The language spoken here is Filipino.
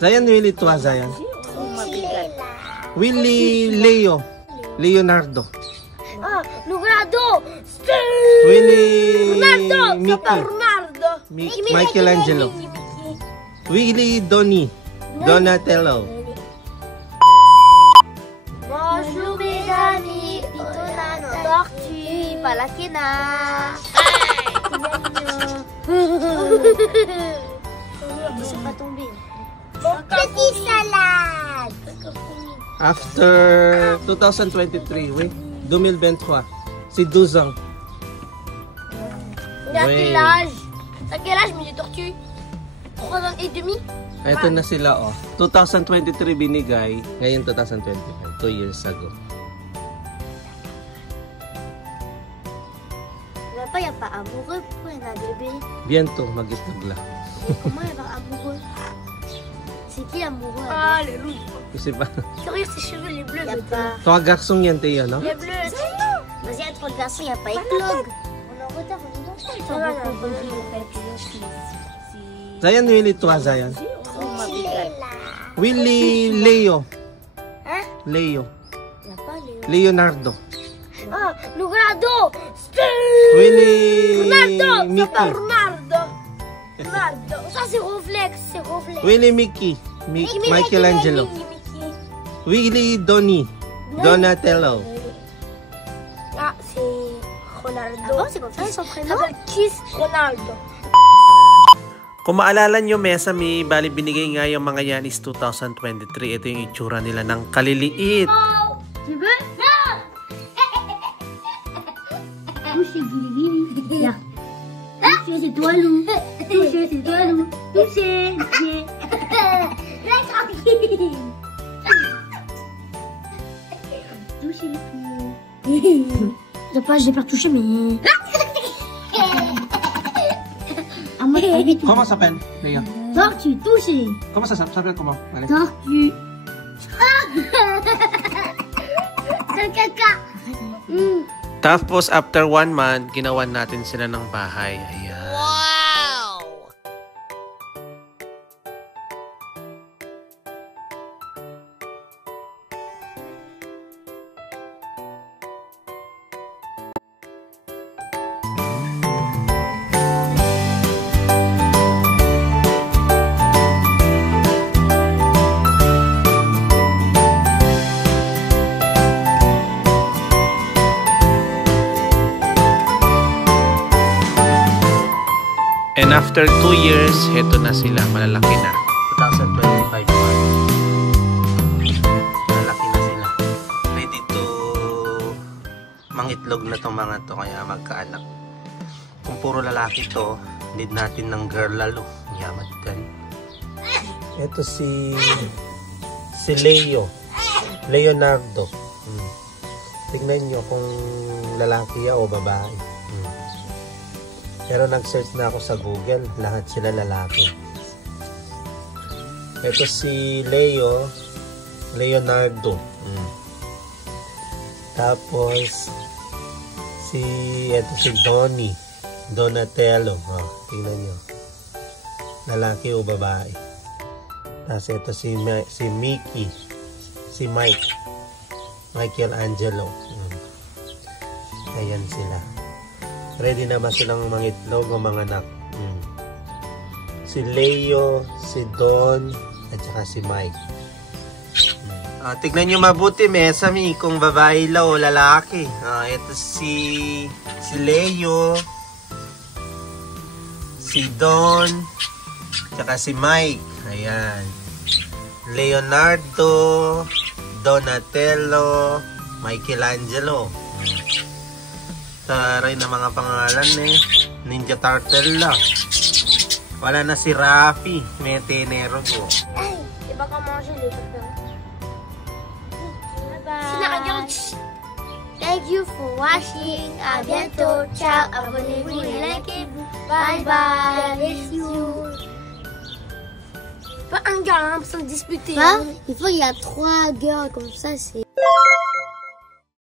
Zayan, Willie Tua, Zayan. Willie Leo. Leonardo. Leonardo. Willie Mickey. Ronaldo. Michelangelo. Willie Donatello. Bonjour mes amis. Ito na tortue. Palaki na. Bisa pas tomber. Petit salade. After 2023, oui. 2023. C'est 12 ans. T'as quel âge? T'as quel âge, mais les tortues? 3 ans et demi? Ito na sila, oh. 2023 binigay. Ngayon 2025. 2 years ago. Papa, il n'y a pas amoureux. Pourquoi il y en a bébé? Bientôt, mag-itlog lang. Comment il va amoureux? C'est qui amoureux? Ah, les loups. Kasi ba? Regarde ses cheveux, les bleus. Il n'y a pas. 3 garçons yan, Théo, no? Les bleus. Vas-y, à 3 garçons, il n'y a pas éclog. On est en retard, on est dans le Zayan, Willie Tua, Zayan. Willie Leo. Hein? Leo. Il n'y a pas Léo. Leonardo. Ah, Leonardo. Willie Mickey. Ronaldo. Ça, c'est Reflex. C'est Reflex. Willie Mickey. Michelangelo. Willie Donatello. Ah, c'est Ronaldo. Ah bon, c'est comme ça son prénom? Il s'appelle Kiss Ronaldo. Kung maalala nyo, Mesami, bali binigay nga yung mga yan is 2023. Ito yung itsura nila ng kaliliit. Tu veux? Non! Touchez, Guili. Là. Touchez, c'est toi, loup. Touchez, c'est toi, loup. Touchez. Laisse tranquille. Touchez le pied. Je l'ai pas retouché, mais... Comment s'appelle, Léa? Tortue, touché. Comment ça s'appelle? Comment? Allez. Tortue. C'est caca. Tapos, after 1 month, ginawan natin sila ng bahay. Ayan. Wow! And after 2 years, heto na sila, malalaki na. 2025 month. Malalaki na sila. Ready to mangitlog na tong mga to, kaya magkaanak. Kung puro lalaki to, need natin ng girl lalo. Yaman kan. Ito si Leonardo. Tingnan nyo kung lalaki o babae. Pero nag-search na ako sa Google, lahat sila lalaki. Ito si Leonardo. Tapos ito si Donatello. Tingnan nyo. Lalaki o babae. Tapos ito si Mickey. Si Michelangelo. Ayan sila. Ready naman silang mangitlog o manganak. Si Leo, si Don, at saka si Mike. Tignan nyo mabuti, Mesami, kung babae lang o lalaki. Ito si Leo, si Don, at saka si Mike. Ayan. Leonardo, Donatello, Michelangelo. Taray na mga pangalan Ninja Turtle lang. Wala na si Rafi. May tenero ko. Ay, iba ka manger les papillons. Bye-bye. Thank you for watching. À bientôt. Ciao. Abonnez-vous et likez-vous. Bye-bye. Miss you. Pas un gars, on peut se disputer. Il faut qu'il y a 3 gars comme ça, c'est...